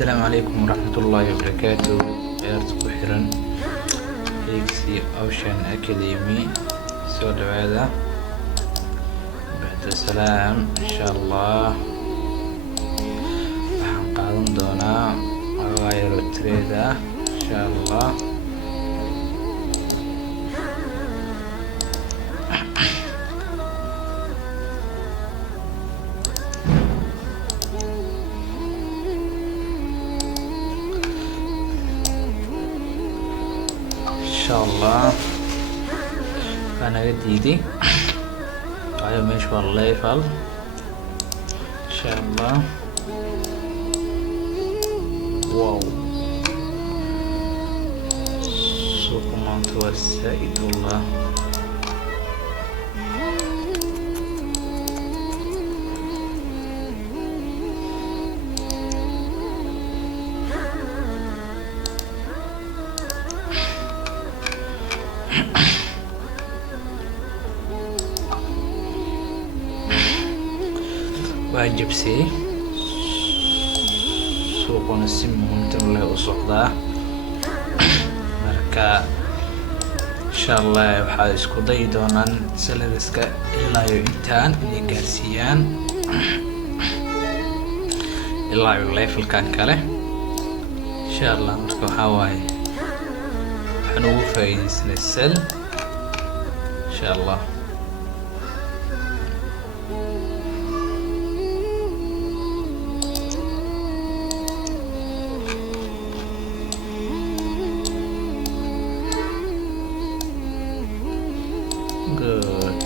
السلام عليكم ورحمة الله وبركاته. غيرت بحرا Hiigsi Option Academy soo dhawaada bacda salaam. insha Allah waxaan qaadan doonaa waxyaalo trade ah insha Allah. inshallah waa naga diiday waayo meesha waa level inshallah. wow suuqa maanta waa saa'idullah. waa jabsay suuquna si muhiimsan leh u socdaa. marka insha Allah waxaa isku dayi doonaan saladiska ilaa iyo intaan inay gaarsiiyaan ilaa iyo levelkan kale insha Allah. marka waxaa waaye waxaan ugu faa'iidaysanay sal insha Allah. good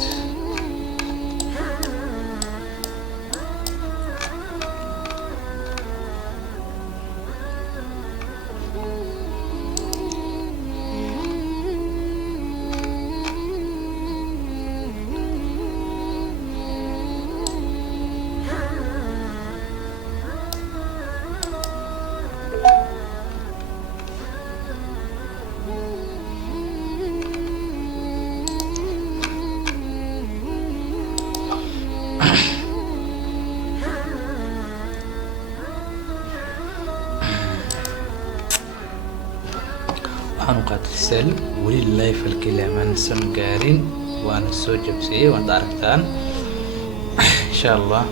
waxaan u qaatay sal weli levelkii lamaansan gaarin waana soo jabsiyey waad aragtaan insha Allah.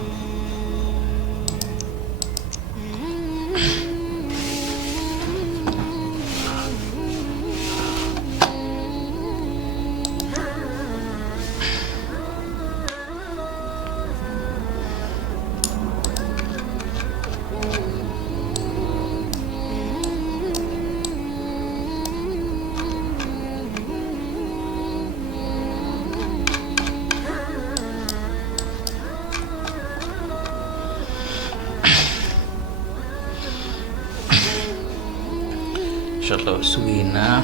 insha Allah waan sugaynaa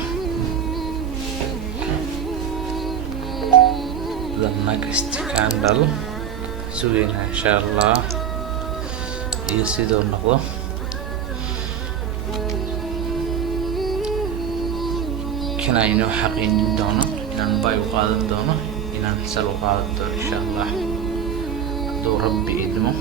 the next candle sugaynaa insha Allah iyo sidoo noqdo. kana inoo xaqiijin doono inaan buy u qaadan doono inaan sal u qaadan doono insha Allah hadduu Rabbi idmo.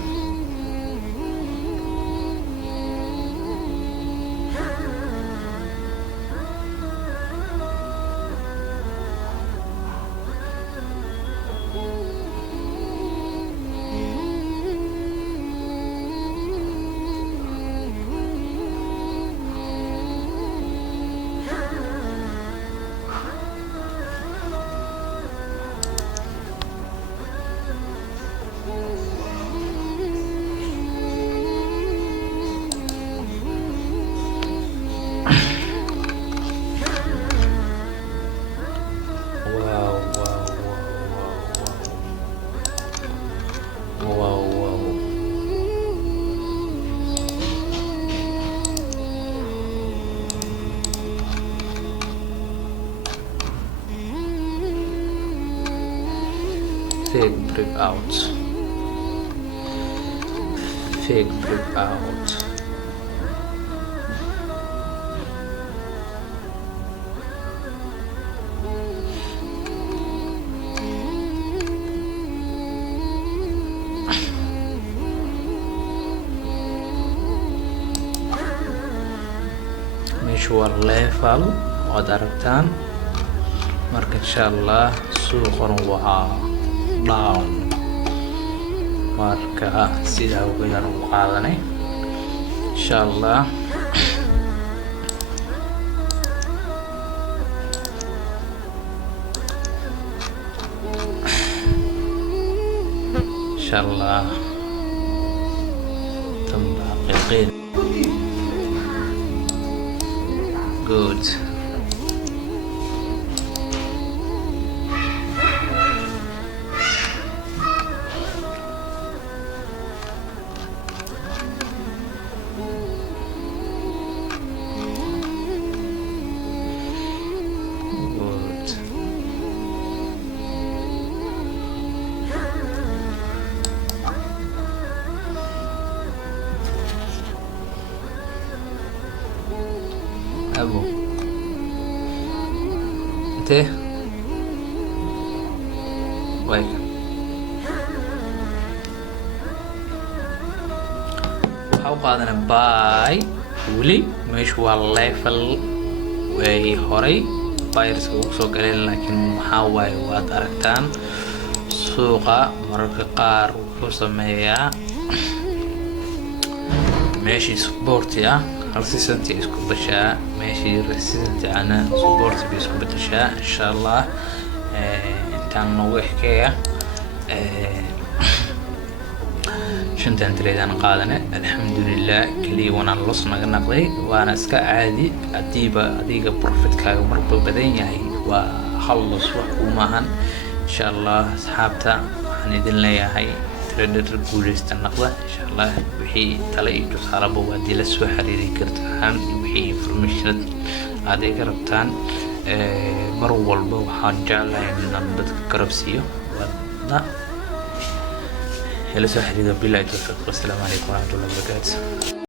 fake breakout. meesha waa level waad aragtaan marka insha Allah suuqan waa down marka sidaa weyn u qaadanay insha Allah insha Allah تنباقين good أبو أنت وين وحوقادنا باي ولي مش والليفل way horay buyers ugu soo galeen laakiin maxaa waaye waad aragtaan suuqa mararka qaar wuxuu sameeyaa meeshii support ah resistance isku bashaa meeshii resistance ana support bi isku bedeshaa insha Allah intaan noogu xikeeya shantan trade qaadane alxamdulillah kaliya wana los naga naqday waana iska caadi adiga profit kaaga marba badan yahay waa khalas wax u maahan insha Allah asxaabta waxaan idin leeyahay trader guuleysta naqda insha Allah wixii tala iyo tusaalaba waa dila soo xiriiri kartaan wixii information aad ay rabtaan mar walba waxaan jeclahay inaan dadka garabsiiyo wada هلا سو حريقة بالله توفيق والسلام عليكم ورحمة الله وبركاته.